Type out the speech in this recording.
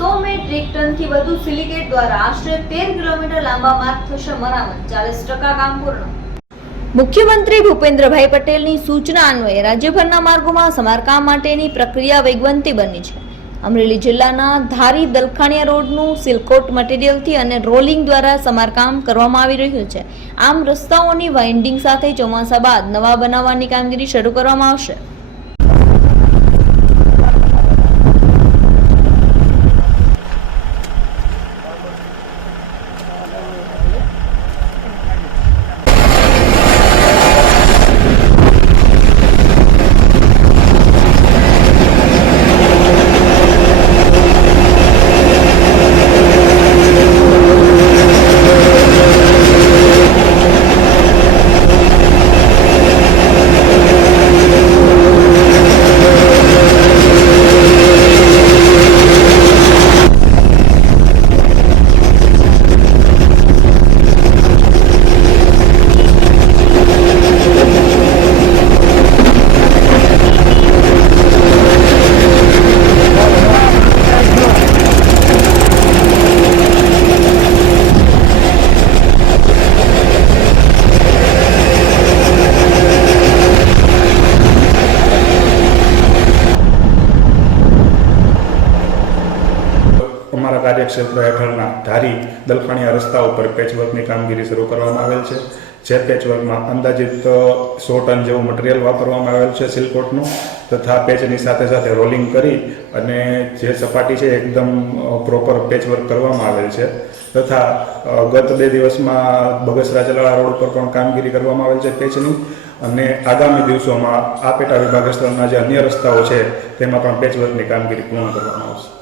સો metric ટનથી વધુ silicate દ્વારા આશરે તેર કિલોમીટર લાંબા માર્ગ થશે મરામત. ચાલીસ ટકા કામ પૂર્ણ. મુખ્યમંત્રી ભૂપેન્દ્રભાઈ પટેલની સૂચના અન્વયે રાજ્યભરના માર્ગોમાં સમારકામ માટેની પ્રક્રિયા વેગવંતી બની છે. અમરેલી જિલ્લાના ધારી દલખાણિયા રોડનું સિલકોટ મટીરિયલથી અને રોલિંગ દ્વારા સમારકામ કરવામાં આવી રહ્યું છે. આમ રસ્તાઓની વાઇન્ડિંગ સાથે ચોમાસા બાદ નવા બનાવવાની કામગીરી શરૂ કરવામાં આવશે. અમારા કાર્યક્ષેત્ર હેઠળના ધારી દલખાણીયા રસ્તા ઉપર પેચવર્કની કામગીરી શરૂ કરવામાં આવેલ છે. જે પેચવર્કમાં અંદાજિત સો ટન જેવું મટીરિયલ વાપરવામાં આવેલ છે સિલકોટનું, તથા પેચની સાથે સાથે રોલિંગ કરી અને જે સપાટી છે એકદમ પ્રોપર પેચવર્ક કરવામાં આવેલ છે. તથા ગત બે દિવસમાં બગસરા ચલાળા રોડ પર પણ કામગીરી કરવામાં આવેલ છે પેચની અને આગામી દિવસોમાં આ પેટા વિભાગ સ્થળના જે અન્ય રસ્તાઓ છે તેમાં પણ પેચવર્કની કામગીરી પૂર્ણ કરવામાં આવશે.